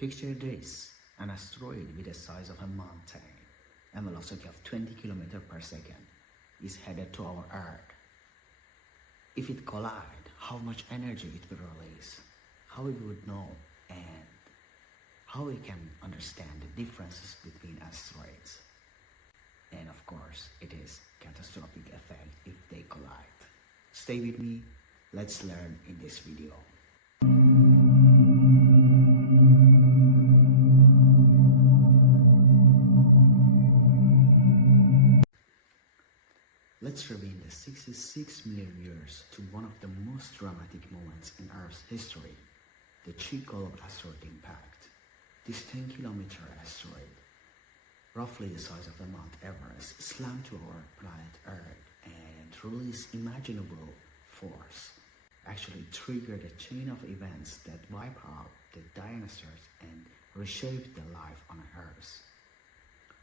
Picture this, an asteroid with the size of a mountain and velocity of 20 km per second is headed to our Earth. If it collides, how much energy it will release, how we would know, and how we can understand the differences between asteroids. And of course, it is catastrophic effect if they collide. Stay with me, let's learn in this video. Let's rewind the 66 million years to one of the most dramatic moments in Earth's history, the Chicxulub asteroid impact. This 10-kilometer asteroid, roughly the size of the Mount Everest, slammed to our planet Earth and released unimaginable force. Actually triggered a chain of events that wipe out the dinosaurs and reshaped the life on Earth.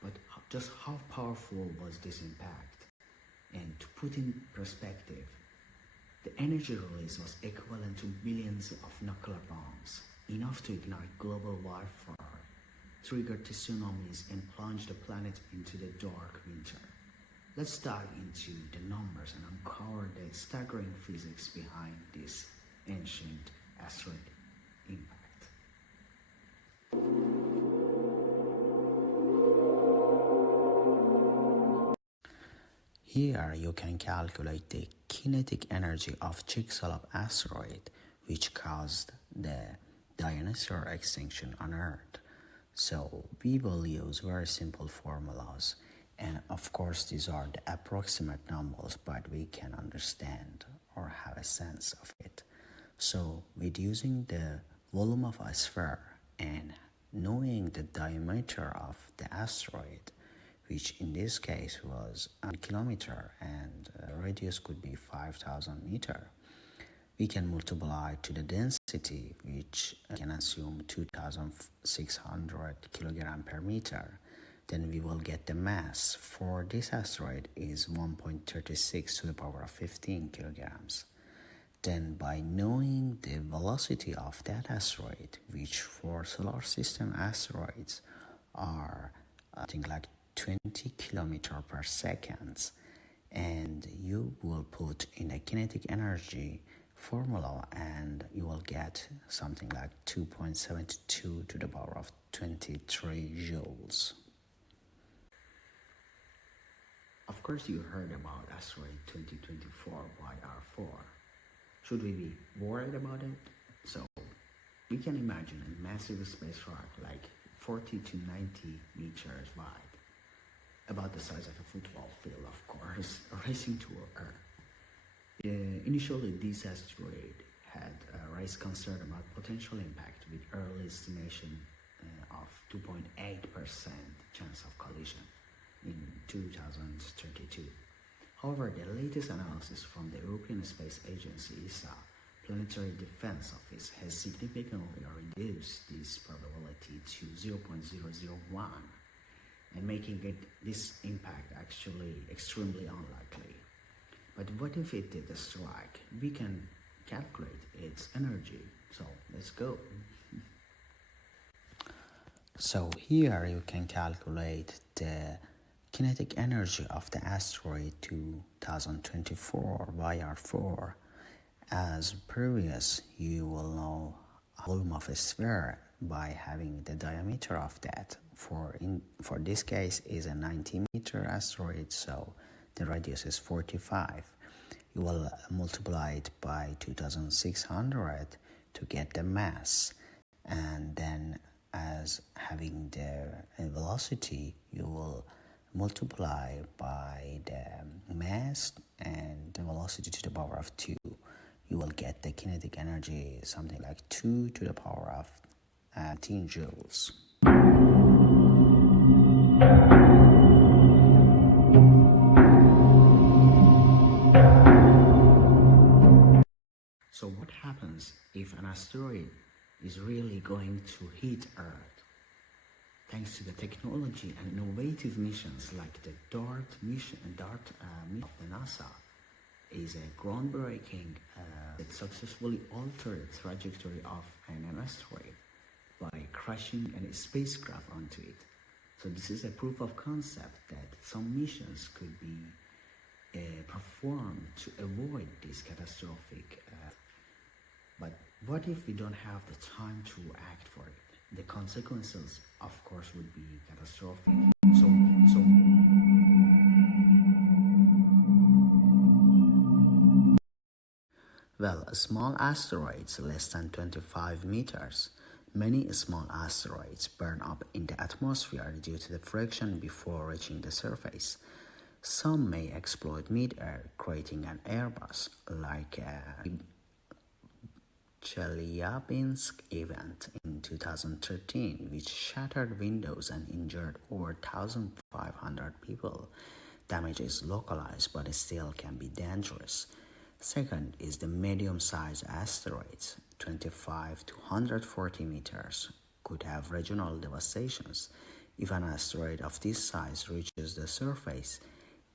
But just how powerful was this impact? And to put in perspective, the energy release was equivalent to billions of nuclear bombs, enough to ignite global wildfire, trigger tsunamis, and plunge the planet into the dark winter. Let's dive into the numbers and uncover the staggering physics behind this ancient asteroid impact. Here you can calculate the kinetic energy of Chicxulub asteroid, which caused the dinosaur extinction on Earth. So we will use very simple formulas, and of course these are the approximate numbers, but we can understand or have a sense of it. So with using the volume of a sphere and knowing the diameter of the asteroid, which in this case was 1 kilometer and radius could be 5,000 meters, we can multiply to the density, which we can assume 2,600 kilogram per meter. Then we will get the mass for this asteroid is 1.36 to the power of 15 kilograms. Then by knowing the velocity of that asteroid, which for solar system asteroids are something like 20 kilometers per second, and you will put in a kinetic energy formula and you will get something like 2.72 to the power of 23 joules. Of course you heard about asteroid 2024 YR4. Should we be worried about it? So we can imagine a massive space rock like 40 to 90 meters wide, about the size of a football field, of course, racing toward Earth. Initially, this asteroid had raised concern about potential impact with early estimation of 2.8% chance of collision in 2032. However, the latest analysis from the European Space Agency (ESA) Planetary Defense Office has significantly reduced this probability to 0.001. and making this impact actually extremely unlikely. But what if it did a strike? We can calculate its energy. So let's go. So here you can calculate the kinetic energy of the asteroid 2024 YR4. As previous, you will know volume of a sphere by having the diameter of that. For this case is a 90-meter asteroid, so the radius is 45. You will multiply it by 2,600 to get the mass, and then as having the velocity, you will multiply by the mass and the velocity to the power of 2. You will get the kinetic energy something like 2 to the power of 10 joules. So what happens if an asteroid is really going to hit Earth? Thanks to the technology and innovative missions like the DART mission of the NASA, is a groundbreaking that successfully altered the trajectory of an asteroid by crashing a spacecraft onto it. So this is a proof of concept that some missions could be performed to avoid this catastrophic. But what if we don't have the time to act for it? The consequences, of course, would be catastrophic. So well, small asteroids less than 25 meters. Many small asteroids burn up in the atmosphere due to the friction before reaching the surface. Some may explode mid-air, creating an airbus, like a Chelyabinsk event in 2013, which shattered windows and injured over 1,500 people. Damage is localized but still can be dangerous. Second is the medium-sized asteroids, 25 to 140 meters, could have regional devastations. If an asteroid of this size reaches the surface,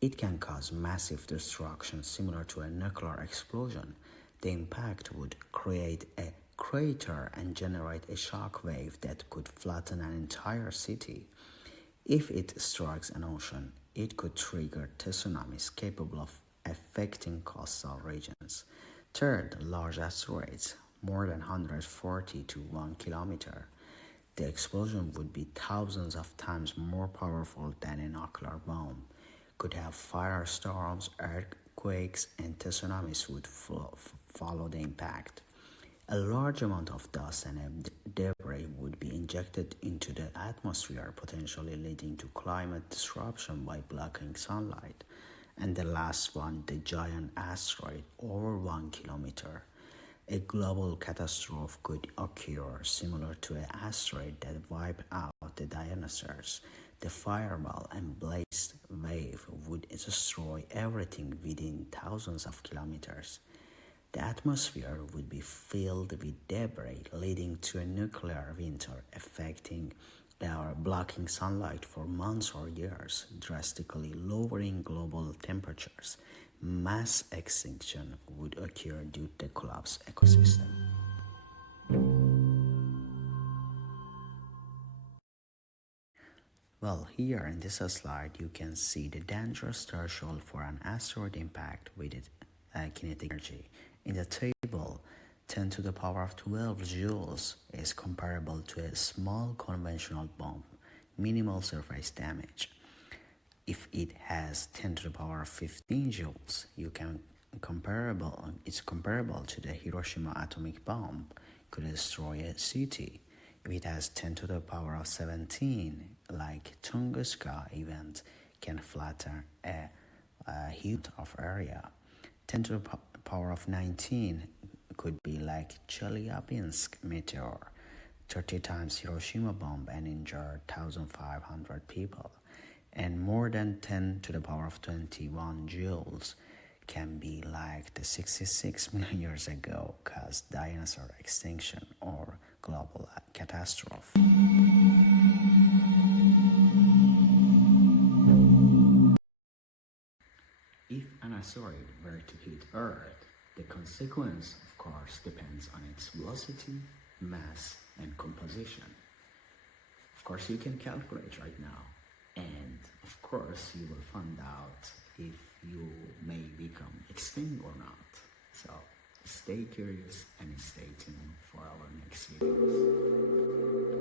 it can cause massive destruction similar to a nuclear explosion. The impact would create a crater and generate a shock wave that could flatten an entire city. If it strikes an ocean, it could trigger tsunamis capable of affecting coastal regions. Third, large asteroids, more than 140 to 1 kilometer. The explosion would be thousands of times more powerful than a nuclear bomb. Could have firestorms, earthquakes, and tsunamis would follow the impact. A large amount of dust and debris would be injected into the atmosphere, potentially leading to climate disruption by blocking sunlight. And the last one, the giant asteroid, over 1 kilometer. A global catastrophe could occur similar to an asteroid that wiped out the dinosaurs. The fireball and blast wave would destroy everything within thousands of kilometers. The atmosphere would be filled with debris, leading to a nuclear winter, affecting or blocking sunlight for months or years, drastically lowering global temperatures. Mass extinction would occur due to the collapsed ecosystem. Well, here in this slide, you can see the dangerous threshold for an asteroid impact with its kinetic energy. In the table, 10 to the power of 12 joules is comparable to a small conventional bomb, minimal surface damage. If it has 10 to the power of 15 joules, it's comparable to the Hiroshima atomic bomb, could destroy a city. If it has 10 to the power of 17, like Tunguska event, can flatten a huge of area. 10 to the power of 19 could be like Chelyabinsk meteor, 30 times Hiroshima bomb, and injure 1,500 people. And more than 10 to the power of 21 joules can be like the 66 million years ago caused dinosaur extinction or global catastrophe. If an asteroid were to hit Earth, the consequence, of course, depends on its velocity, mass, and composition. Of course, you can calculate right now, and of course, you will find out if you may become extinct or not. So, stay curious and stay tuned for our next videos.